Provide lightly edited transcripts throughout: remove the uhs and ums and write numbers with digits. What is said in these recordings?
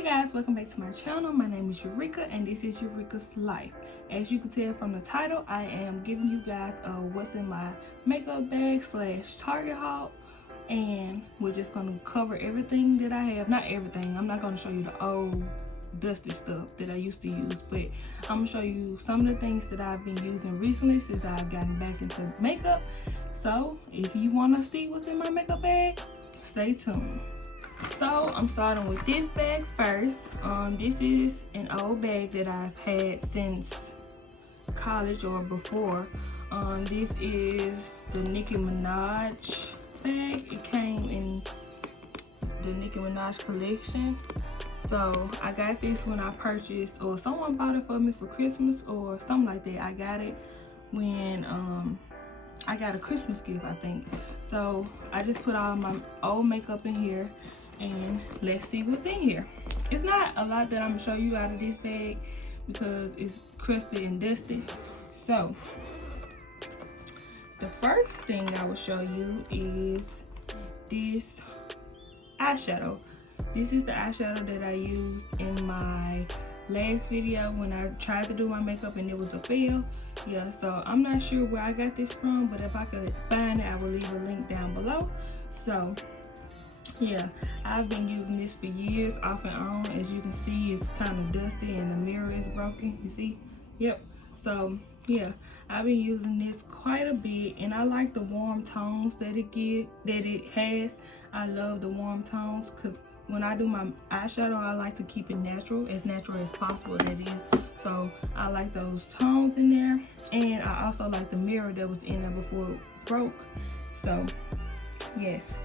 Hey guys, welcome back to my channel. My name is Eureka and this is Eureka's Life. As you can tell from the title, I am giving you guys what's in my makeup bag slash Target haul, and we're just going to cover everything that I have. Not everything, I'm not going to show you the old dusty stuff that I used to use, but I'm going to show you some of the things that I've been using recently since I've gotten back into makeup. So if you want to see what's in my makeup bag, stay tuned. So I'm starting with this bag first. This is an old bag that I've had since college or before. This is the Nicki Minaj bag. It came in the Nicki Minaj collection. So I got this when I purchased, or someone bought it for me for Christmas or something like that. I got it when I got a Christmas gift, I think. So I just put all my old makeup in here. And let's see what's in here. It's not a lot that I'm gonna show you out of this bag because it's crusty and dusty. So the first thing I will show you is this eyeshadow. This is the eyeshadow that I used in my last video when I tried to do my makeup and it was a fail. Yeah, so I'm not sure where I got this from, but if I could find it, I will leave a link down below. So yeah, I've been using this for years off and on. As you can see, it's kind of dusty and the mirror is broken, you see? Yep. So yeah, I've been using this quite a bit and I like the warm tones that it has. I love the warm tones because when I do my eyeshadow, I like to keep it natural as possible, that is. So I like those tones in there, and I also like the mirror that was in there before it broke. So yes.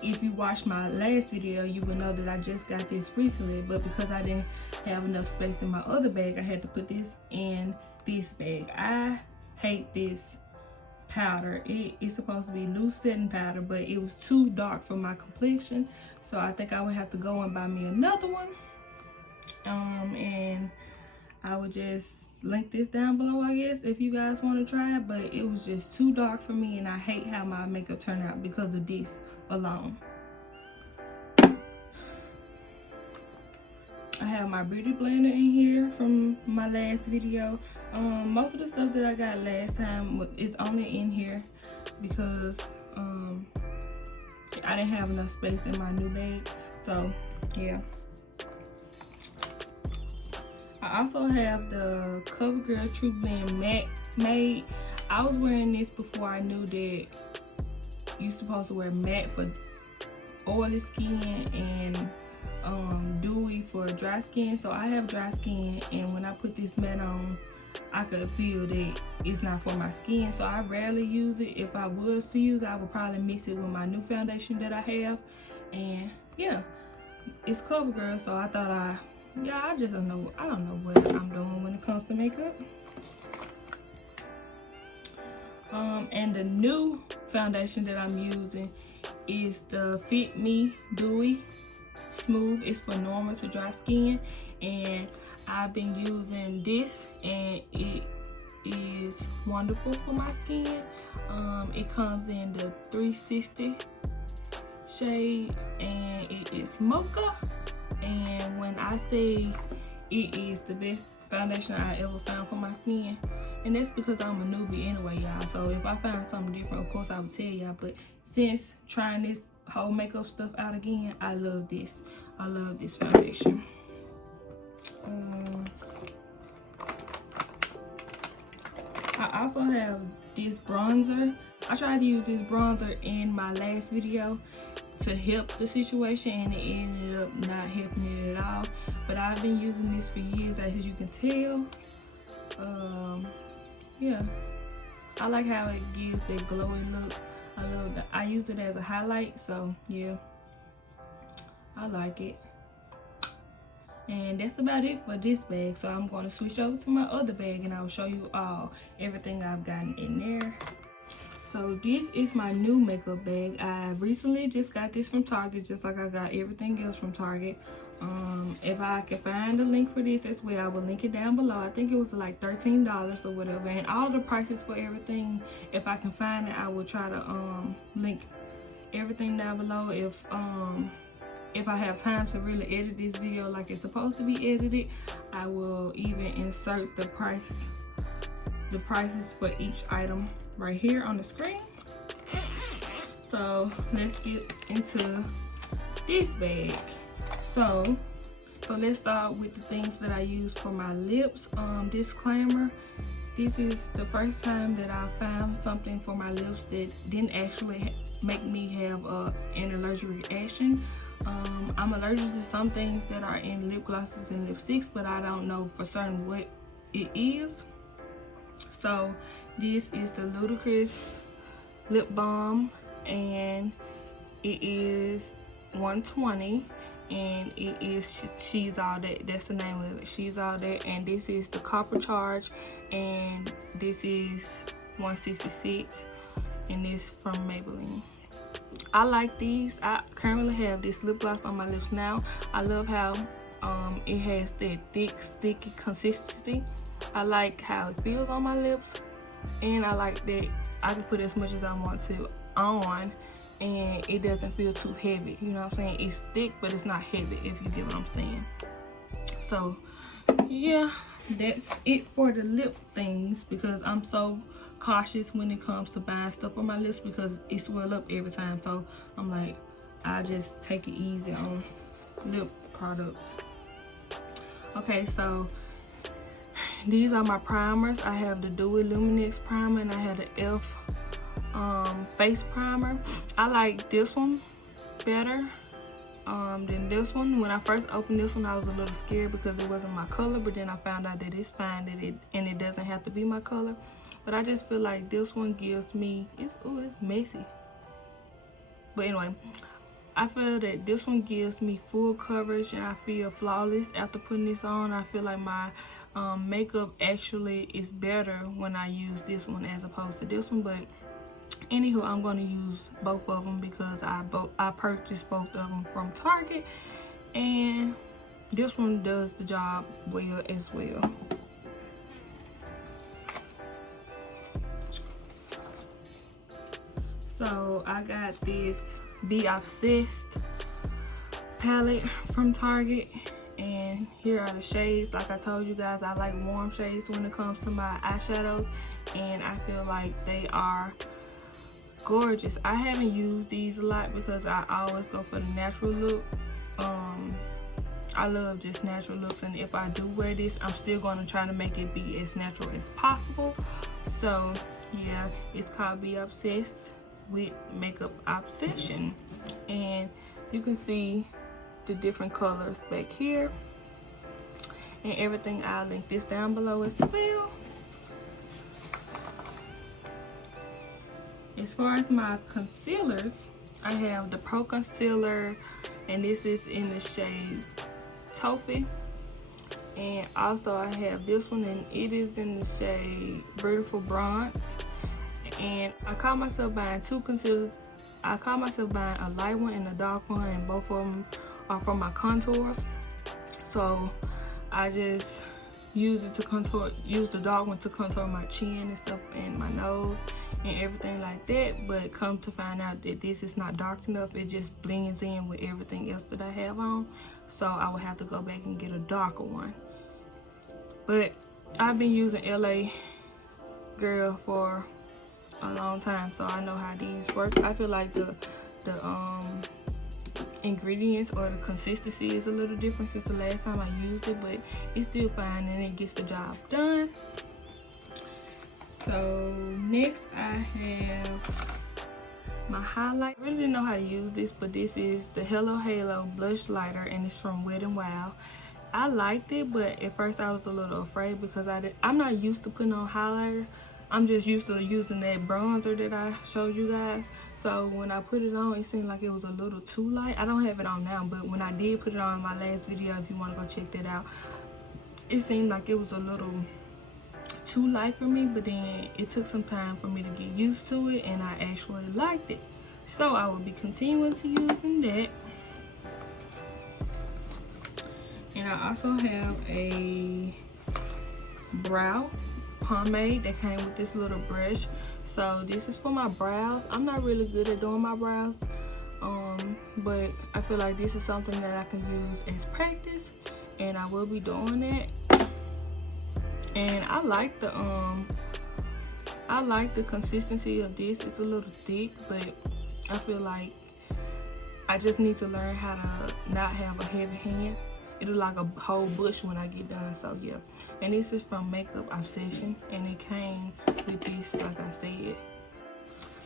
If you watched my last video, you will know that I just got this recently, but because I didn't have enough space in my other bag, I had to put this in this bag. I hate this powder. It's supposed to be loose setting powder, but it was too dark for my complexion, so I think I would have to go and buy me another one. And I would just link this down below, I guess, if you guys want to try it, but it was just too dark for me and I hate how my makeup turned out because of this alone. I have my beauty blender in here from my last video. Most of the stuff that I got last time is only in here because I didn't have enough space in my new bag. So yeah. I also have the CoverGirl TruBlend Matte Made. I was wearing this before I knew that you're supposed to wear matte for oily skin and dewy for dry skin. So I have dry skin, and when I put this matte on, I could feel that it's not for my skin. So I rarely use it. If I was to use it, I would probably mix it with my new foundation that I have. And yeah, it's CoverGirl, so I thought I don't know what I'm doing when it comes to makeup. And the new foundation that I'm using is the FitMe Dewy+Smooth. It's for normal to dry skin, and I've been using this and it is wonderful for my skin. It comes in the 360 shade and it is mocha. And when I say it is the best foundation I ever found for my skin, and that's because I'm a newbie anyway, y'all. So if I find something different, of course I would tell y'all. But since trying this whole makeup stuff out again, I love this. I love this foundation. I also have this bronzer. I tried to use this bronzer in my last video to help the situation, and it ended up not helping it at all. But I've been using this for years, as you can tell. Yeah, I like how it gives that glowy look. I love that. I use it as a highlight, so yeah, I like it. And that's about it for this bag. So I'm going to switch over to my other bag and I'll show you everything I've gotten in there. So this is my new makeup bag. I recently just got this from Target, just like I got everything else from Target. If I can find a link for this as well, I will link it down below. I think it was like $13 or whatever, and all the prices for everything, if I can find it, I will try to link everything down below. If if I have time to really edit this video like it's supposed to be edited, I will even insert the prices for each item right here on the screen. So let's get into this bag. So let's start with the things that I use for my lips. Disclaimer, this is the first time that I found something for my lips that didn't actually make me have an allergic reaction. I'm allergic to some things that are in lip glosses and lipsticks, but I don't know for certain what it is. So this is the Ludicrous lip balm, and it is $120, and it is She's All That. That's the name of it, She's All That. And this is the Copper Charge, and this is $166, and this from Maybelline. I like these. I currently have this lip gloss on my lips now. I love how it has that thick, sticky consistency. I like how it feels on my lips, and I like that I can put as much as I want to on, and it doesn't feel too heavy. You know what I'm saying? It's thick, but it's not heavy, if you get what I'm saying. So yeah, that's it for the lip things, because I'm so cautious when it comes to buying stuff for my lips because it swell up every time. So I'm like, I just take it easy on lip products. Okay, so these are my primers. I have the Dewy Luminous primer, and I have the e.l.f. face primer. I like this one better than this one. When I first opened this one, I was a little scared because it wasn't my color, but then I found out that it's fine, and it doesn't have to be my color. But I just feel like this one gives me, it's messy. But anyway, I feel that this one gives me full coverage, and I feel flawless after putting this on. I feel like my makeup actually is better when I use this one as opposed to this one. But anywho, I'm going to use both of them because I purchased both of them from Target, and this one does the job well as well. So I got this Be Obsessed palette from Target, and here are the shades. Like I told you guys, I like warm shades when it comes to my eyeshadows, and I feel like they are gorgeous. I haven't used these a lot because I always go for the natural look. I love just natural looks, and if I do wear this, I'm still going to try to make it be as natural as possible. So yeah, it's called Be Obsessed with Makeup Obsession, and you can see the different colors back here and everything. I'll link this down below as well. As far as my concealers, I have the Pro Concealer, and this is in the shade Toffee, and also I have this one, and it is in the shade Beautiful Bronze. And I caught myself buying two concealers. I caught myself buying a light one and a dark one, and both of them are for my contours. So I just use it to contour, use the dark one to contour my chin and stuff, and my nose and everything like that. But come to find out that this is not dark enough. It just blends in with everything else that I have on. So I would have to go back and get a darker one. But I've been using LA Girl for a long time, so I know how these work. I feel like the ingredients or the consistency is a little different since the last time I used it, but it's still fine and it gets the job done. So next I have my highlight. I really didn't know how to use this, but this is the Hello Halo blush lighter, and it's from Wet n Wild. I liked it, but at first I was a little afraid because I'm not used to putting on highlighter. I'm just used to using that bronzer that I showed you guys. So when I put it on, it seemed like it was a little too light. I don't have it on now, but when I did put it on in my last video, if you want to go check that out, it seemed like it was a little too light for me. But then it took some time for me to get used to it, and I actually liked it. So I will be continuing to using that. And I also have a brow pomade that came with this little brush. So this is for my brows. I'm not really good at doing my brows. But I feel like this is something that I can use as practice, and I will be doing that. And I like the consistency of this. It's a little thick, but I feel like I just need to learn how to not have a heavy hand. It'll like a whole bush when I get done. So yeah, and this is from Makeup Obsession, and it came with this, like I said.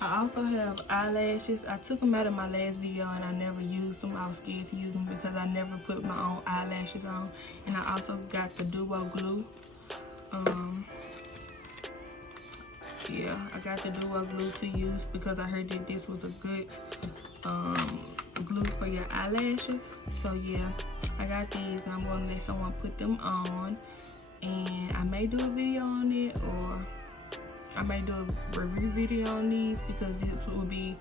I also have eyelashes. I took them out of my last video and I never used them. I was scared to use them because I never put my own eyelashes on. And I also got the Dewy+Glue. Yeah, I got the Dewy+Glue to use because I heard that this was a good glue for your eyelashes. So yeah, I got these and I'm gonna let someone put them on, and I may do a video on it, or I may do a review video on these, because this will be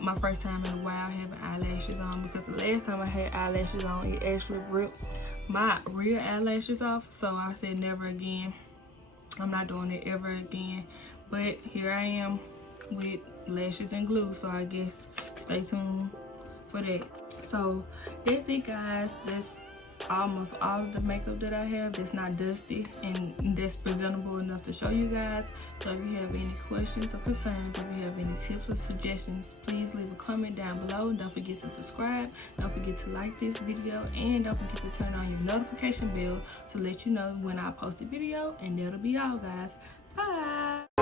my first time in a while having eyelashes on, because the last time I had eyelashes on, it actually ripped my real eyelashes off. So I said never again. I'm not doing it ever again. But here I am with lashes and glue, so I guess stay tuned for that. So that's it, guys. That's almost all of the makeup that I have that's not dusty and that's presentable enough to show you guys. So if you have any questions or concerns, if you have any tips or suggestions, please leave a comment down below. Don't forget to subscribe, don't forget to like this video, and don't forget to turn on your notification bell to let you know when I post a video. And that'll be all, guys. Bye.